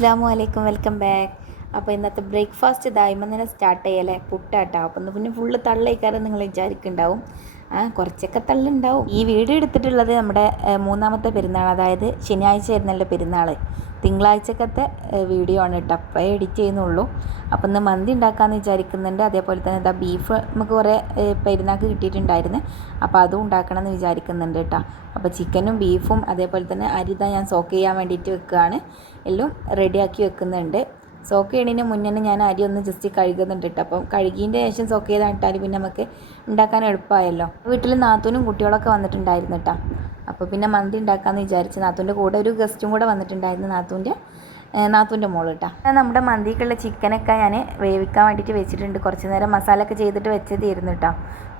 അസ്സാമു അലൈക്കും, welcome back. അപ്പോൾ ഇന്നത്തെ ബ്രേക്ക്ഫാസ്റ്റ് ഇതായ്മ തന്നെ സ്റ്റാർട്ട് ചെയ്യല്ലേ, പുട്ടാട്ടോ. അപ്പം പിന്നെ ഫുള്ള് തള്ളയിക്കാരം നിങ്ങൾ വിചാരിക്കുന്നുണ്ടാവും. കുറച്ചൊക്കെ തള്ളുണ്ടാവും. ഈ വീഡിയോ എടുത്തിട്ടുള്ളത് നമ്മുടെ മൂന്നാമത്തെ പെരുന്നാൾ, അതായത് ശനിയാഴ്ച ആയിരുന്നല്ലോ പെരുന്നാൾ. തിങ്കളാഴ്ചക്കത്തെ വീഡിയോ ആണ് കേട്ടോ, അപ്പോൾ എഡിറ്റ് ചെയ്യുന്നുള്ളൂ. അപ്പം ഇന്ന് മന്തി ഉണ്ടാക്കാമെന്ന് വിചാരിക്കുന്നുണ്ട്. അതേപോലെ തന്നെ ഇതാ ബീഫ് നമുക്ക് കുറേ പെരുന്നാൾക്ക് കിട്ടിയിട്ടുണ്ടായിരുന്നു, അപ്പോൾ അതും ഉണ്ടാക്കണമെന്ന് വിചാരിക്കുന്നുണ്ട് കേട്ടോ. അപ്പോൾ ചിക്കനും ബീഫും അതേപോലെ തന്നെ അരി ഞാൻ സോക്ക് ചെയ്യാൻ വേണ്ടിയിട്ട് വെക്കുകയാണ്. എല്ലാം റെഡിയാക്കി വെക്കുന്നുണ്ട്. സോക്ക് ചെയ്യണതിന് മുന്നേ ഞാൻ അരി ഒന്ന് ജസ്റ്റ് കഴുകുന്നുണ്ട് കേട്ടോ. അപ്പം കഴുകിയതിൻ്റെ ശേഷം സോക്ക് ചെയ്തിട്ടാൽ പിന്നെ നമുക്ക് ഉണ്ടാക്കാൻ എളുപ്പമായല്ലോ. വീട്ടിൽ നാത്തൂനും കുട്ടികളൊക്കെ വന്നിട്ടുണ്ടായിരുന്നു കേട്ടോ. അപ്പോൾ പിന്നെ മന്തി ഉണ്ടാക്കാമെന്ന് വിചാരിച്ച് നാത്തൂൻ്റെ കൂടെ ഒരു ഗസ്റ്റും കൂടെ വന്നിട്ടുണ്ടായിരുന്നു, നാത്തൂൻ്റെ മോള് കേട്ടോ. നമ്മുടെ മന്തിക്കുള്ള ചിക്കനൊക്കെ ഞാൻ വേവിക്കാൻ വേണ്ടിയിട്ട് വെച്ചിട്ടുണ്ട്. കുറച്ച് നേരം മസാല ഒക്കെ ചെയ്തിട്ട് വെച്ചതായിരുന്നു കേട്ടോ.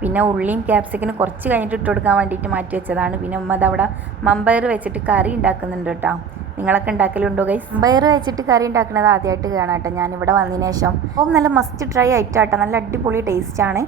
പിന്നെ ഉള്ളിയും ക്യാപ്സിക്കിനും കുറച്ച് കഴിഞ്ഞിട്ട് ഇട്ട് കൊടുക്കാൻ വേണ്ടിയിട്ട് മാറ്റി വെച്ചതാണ്. പിന്നെ ഉമ്മ അതവിടെ മമ്പയർ വെച്ചിട്ട് കറി ഉണ്ടാക്കുന്നുണ്ട് കേട്ടോ. നിങ്ങളൊക്കെ ഉണ്ടാക്കലുണ്ടോ ഗൈസ്? മമ്പയർ വെച്ചിട്ട് കറി ഉണ്ടാക്കുന്നത് ആദ്യമായിട്ട് കാണാം കേട്ടോ ഞാനിവിടെ വന്നതിന് ശേഷം. അപ്പോൾ നല്ല മസ്റ്റ് ട്രൈ ആയിട്ടാട്ടോ, നല്ല അടിപൊളി ടേസ്റ്റാണ്.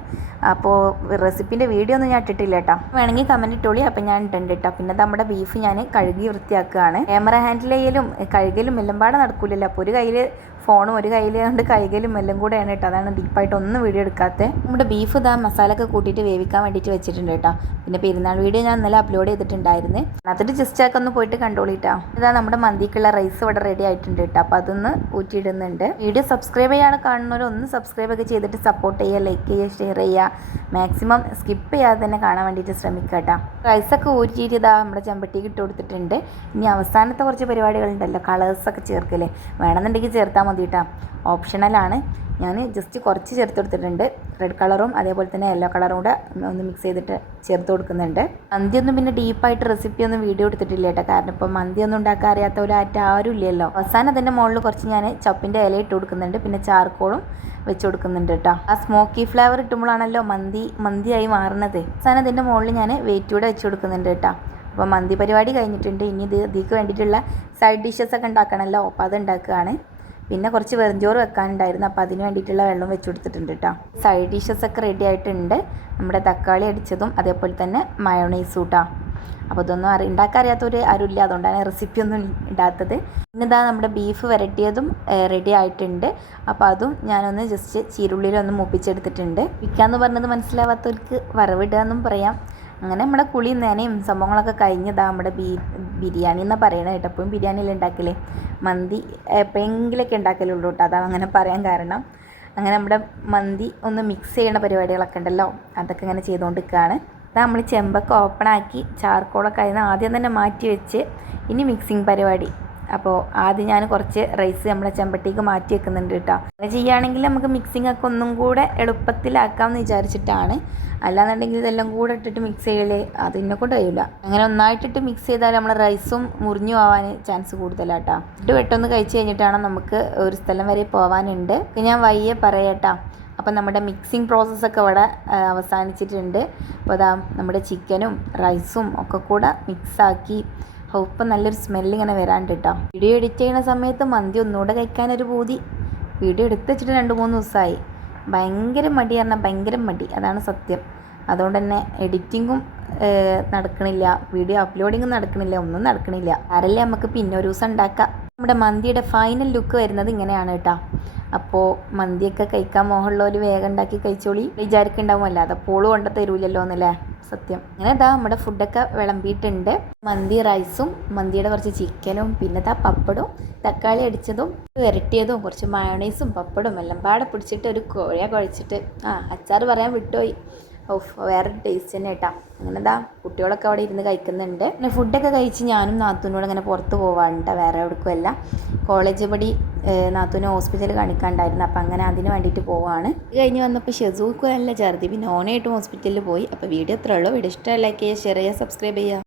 അപ്പോൾ റെസിപ്പിൻ്റെ വീഡിയോ ഒന്നും ഞാൻ ഇട്ടിട്ടില്ല കേട്ടോ, വേണമെങ്കിൽ കമൻറ്റ് ഇട്ടോളി. അപ്പം ഞാൻ ഇട്ടുണ്ട് കേട്ടോ. പിന്നെ നമ്മുടെ ബീഫ് ഞാൻ കഴുകി വൃത്തിയാക്കുകയാണ്. ക്യാമറ ഹാൻഡിൽ ചെയ്യലും കഴുകലും എല്ലാം പാടെ നടക്കില്ലല്ലോ. അപ്പോൾ ഒരു കയ്യിൽ ഫോണും ഒരു കയ്യിൽ കൊണ്ട് കൈകലും എല്ലാം കൂടെയാണ് കേട്ടോ. അതാണ് ഡീപ്പായിട്ട് ഒന്നും വീഡിയോ എടുക്കാത്തത്. നമ്മുടെ ബീഫ് ഇതാ മസാലയൊക്കെ കൂട്ടിയിട്ട് വേവിക്കാൻ വേണ്ടിയിട്ട് വെച്ചിട്ടുണ്ട് കേട്ടോ. പിന്നെ പെരുന്നാൾ വീഡിയോ ഞാൻ ഇന്നലെ അപ്ലോഡ് ചെയ്തിട്ടുണ്ടായിരുന്നു, അതിട്ട് ജസ്റ്റ് ഒക്കെ ഒന്ന് പോയിട്ട് കണ്ടോളിട്ടോ. ഇതാ നമ്മുടെ മന്തിക്കുള്ള റൈസ് ഇവിടെ റെഡി ആയിട്ടുണ്ട് കേട്ടോ. അപ്പോൾ അതൊന്ന് ഊറ്റിയിടുന്നുണ്ട്. വീഡിയോ സബ്സ്ക്രൈബ് ചെയ്യാൻ കാണുന്നവർ ഒന്ന് സബ്സ്ക്രൈബ് ഒക്കെ ചെയ്തിട്ട് സപ്പോർട്ട് ചെയ്യുക, ലൈക്ക് ചെയ്യുക, ഷെയർ ചെയ്യുക. മാക്സിമം സ്കിപ്പ് ചെയ്യാതെ തന്നെ കാണാൻ വേണ്ടിയിട്ട് ശ്രമിക്കുക കേട്ടോ. റൈസൊക്കെ ഊറ്റിയിട്ട് ഇതാ നമ്മുടെ ചെമ്പട്ടിക്ക് ഇട്ട് കൊടുത്തിട്ടുണ്ട്. ഇനി അവസാനത്തെ കുറച്ച് പരിപാടികളുണ്ടല്ലോ, കളേഴ്സൊക്കെ ചേർക്കല്ലേ, വേണമെന്നുണ്ടെങ്കിൽ ചേർത്താൽ മതി കേട്ടോ, ഓപ്ഷണലാണ്. ഞാൻ ജസ്റ്റ് കുറച്ച് ചേർത്ത് കൊടുത്തിട്ടുണ്ട്. റെഡ് കളറും അതേപോലെ തന്നെ യെല്ലോ കളറും കൂടെ ഒന്ന് മിക്സ് ചെയ്തിട്ട് ചേർത്ത് കൊടുക്കുന്നുണ്ട്. മന്തിയൊന്നും പിന്നെ ഡീപ്പായിട്ട് റെസിപ്പിയൊന്നും വീഡിയോ എടുത്തിട്ടില്ല കേട്ടോ, കാരണം ഇപ്പോൾ മന്തിയൊന്നും ഉണ്ടാക്കാൻ അറിയാത്തവരായിട്ട് ആരും ഇല്ലല്ലോ. അവസാനം അതിൻ്റെ മുകളിൽ കുറച്ച് ഞാൻ ചപ്പിൻ്റെ ഇല ഇട്ട് കൊടുക്കുന്നുണ്ട്, പിന്നെ ചാർക്കോളും വെച്ച് കൊടുക്കുന്നുണ്ട് കേട്ടോ. ആ സ്മോക്കി ഫ്ലേവർ ഇട്ടുമ്പോഴാണല്ലോ മന്തിയായി മാറുന്നത്. അവസാനം അതിൻ്റെ മുകളിൽ ഞാൻ വെയിറ്റ് കൂടെ വെച്ച് കൊടുക്കുന്നുണ്ട് കേട്ടോ. അപ്പോൾ മന്തി പരിപാടി കഴിഞ്ഞിട്ടുണ്ട്. ഇനി ഇതിലേക്ക് വേണ്ടിയിട്ടുള്ള സൈഡ് ഡിഷസൊക്കെ ഉണ്ടാക്കണമല്ലോ, അപ്പോൾ അത് ഉണ്ടാക്കുകയാണ്. പിന്നെ കുറച്ച് വെറുംചോറ് വെക്കാനുണ്ടായിരുന്നു, അപ്പോൾ അതിന് വേണ്ടിയിട്ടുള്ള വെള്ളം വെച്ച് കൊടുത്തിട്ടുണ്ട് കേട്ടോ. സൈഡ് ഡിഷസൊക്കെ റെഡി ആയിട്ടുണ്ട്. നമ്മുടെ തക്കാളി അടിച്ചതും അതേപോലെ തന്നെ മയോണൈസും കേട്ടോ. അപ്പോൾ ഇതൊന്നും ഉണ്ടാക്കാൻ അറിയാത്തവർ ആരുമില്ല, അതുകൊണ്ടാണ് റെസിപ്പിയൊന്നും ഇടാത്തത്. പിന്നെ ഇതാ നമ്മുടെ ബീഫ് വരട്ടിയതും റെഡി ആയിട്ടുണ്ട്. അപ്പോൾ അതും ഞാനൊന്ന് ജസ്റ്റ് ചീരുള്ളിയിലൊന്ന് മൂപ്പിച്ചെടുത്തിട്ടുണ്ട്. വിൽക്കാമെന്ന് പറഞ്ഞത് മനസ്സിലാവാത്തവർക്ക് വറവിടുക എന്നും പറയാം. അങ്ങനെ നമ്മുടെ കുളിയും നനയും സംഭവങ്ങളൊക്കെ കഴിഞ്ഞതാ നമ്മുടെ ബിരിയാണി എന്നാണ് പറയണത് കേട്ടോ. എപ്പോഴും ബിരിയാണിയിൽ ഉണ്ടാക്കലേ, മന്തി എപ്പോഴെങ്കിലൊക്കെ ഉണ്ടാക്കലുള്ളൂ കേട്ടോ, അതാണ് അങ്ങനെ പറയാൻ കാരണം. അങ്ങനെ നമ്മുടെ മന്തി ഒന്ന് മിക്സ് ചെയ്യണ പരിപാടികളൊക്കെ ഉണ്ടല്ലോ, അതൊക്കെ ഇങ്ങനെ ചെയ്തുകൊണ്ടിരിക്കുകയാണ്. അത് നമ്മൾ ചെമ്പൊക്കെ ഓപ്പണാക്കി ചാർക്കോളൊക്കെ അതിന് ആദ്യം തന്നെ മാറ്റി വെച്ച് ഇനി മിക്സിങ് പരിപാടി. അപ്പോൾ ആദ്യം ഞാൻ കുറച്ച് റൈസ് നമ്മുടെ ചെമ്പട്ടിക്ക് മാറ്റി വെക്കുന്നുണ്ട് കേട്ടോ. അങ്ങനെ ചെയ്യുകയാണെങ്കിൽ നമുക്ക് മിക്സിംഗ് ഒക്കെ ഒന്നും കൂടെ എളുപ്പത്തിലാക്കാമെന്ന് വിചാരിച്ചിട്ടാണ്. അല്ലാന്നുണ്ടെങ്കിൽ ഇതെല്ലാം കൂടെ ഇട്ടിട്ട് മിക്സ് ചെയ്യലേ അതിനെ കൊണ്ട് കഴിയില്ല. അങ്ങനെ ഒന്നായിട്ടിട്ട് മിക്സ് ചെയ്താൽ നമ്മുടെ റൈസും മുറിഞ്ഞു പോകാൻ ചാൻസ് കൂടുതലാട്ടോ. ഫുഡ് പെട്ടെന്ന് കഴിച്ച് കഴിഞ്ഞിട്ടാണ് നമുക്ക് ഒരു സ്ഥലം വരെ പോകാനുണ്ട്. ഞാൻ വയ്യെ പറയാട്ടോ. അപ്പം നമ്മുടെ മിക്സിങ് പ്രോസസ്സൊക്കെ ഇവിടെ അവസാനിച്ചിട്ടുണ്ട്. അപ്പോൾ അതാ നമ്മുടെ ചിക്കനും റൈസും ഒക്കെ കൂടെ മിക്സാക്കി ഇപ്പം നല്ലൊരു സ്മെല്ലിങ്ങനെ വരാണ്ട് കേട്ടോ. വീഡിയോ എഡിറ്റ് ചെയ്യുന്ന സമയത്ത് മന്തി ഒന്നുകൂടെ കഴിക്കാനൊരു പൂതി. വീഡിയോ എടുത്ത് വെച്ചിട്ട് 2-3 ദിവസമായി. ഭയങ്കര മടി പറഞ്ഞാൽ ഭയങ്കര മടി, അതാണ് സത്യം. അതുകൊണ്ട് തന്നെ എഡിറ്റിങ്ങും നടക്കണില്ല, വീഡിയോ അപ്ലോഡിങ്ങും നടക്കണില്ല, ഒന്നും നടക്കണില്ല. ആരല്ലേ നമുക്ക് പിന്നെ ഒരു ദിവസം ഉണ്ടാക്കാം. നമ്മുടെ മന്തിയുടെ ഫൈനൽ ലുക്ക് വരുന്നത് ഇങ്ങനെയാണ് കേട്ടോ. അപ്പോൾ മന്തിയൊക്കെ കഴിക്കാൻ മോഹമുള്ളവർ വേഗം ഉണ്ടാക്കി കഴിച്ചോളി വിചാരിക്കുന്നുണ്ടാവും, അല്ലാതെ പോള് കൊണ്ട് തരൂലല്ലോ എന്നല്ലേ സത്യം. അങ്ങനെ ഇതാ നമ്മുടെ ഫുഡൊക്കെ വിളമ്പിയിട്ടുണ്ട്. മന്തി റൈസും മന്തിയുടെ കുറച്ച് ചിക്കനും പിന്നെ പപ്പടും തക്കാളി അടിച്ചതും വരട്ടിയതും കുറച്ച് മയോണൈസും പപ്പടും എല്ലാം പാടെ പിടിച്ചിട്ട് ഒരു കുഴച്ചിട്ട് അച്ചാർ പറയാൻ വിട്ടുപോയി. വേറൊരു ടേസ്റ്റ് തന്നെ കേട്ടോ. അങ്ങനെ ഇതാ കുട്ടികളൊക്കെ അവിടെ ഇരുന്ന് കഴിക്കുന്നുണ്ട്. പിന്നെ ഫുഡൊക്കെ കഴിച്ച് ഞാനും നാത്തൂനോട് അങ്ങനെ പുറത്ത് പോവാണ്ട്, വേറെ എവിടേക്കുമല്ല. കോളേജ് പടി നാത്തൂനെ ഹോസ്പിറ്റലിൽ കാണിക്കാണ്ടായിരുന്നു, അപ്പം അങ്ങനെ അതിന് വേണ്ടിയിട്ട് പോവാണ്. ഇത് കഴിഞ്ഞ് വന്നപ്പോൾ ഷെസൂക്ക് നല്ല ഛർദി, പിന്നെ ഓനായിട്ടും ഹോസ്പിറ്റലിൽ പോയി. അപ്പോൾ വീഡിയോ ഇത്രയുള്ളൂ. വീഡിയോ ഇഷ്ടമായി ലൈക്ക് ചെയ്യുക, ഷെയർ ചെയ്യുക, സബ്സ്ക്രൈബ് ചെയ്യുക.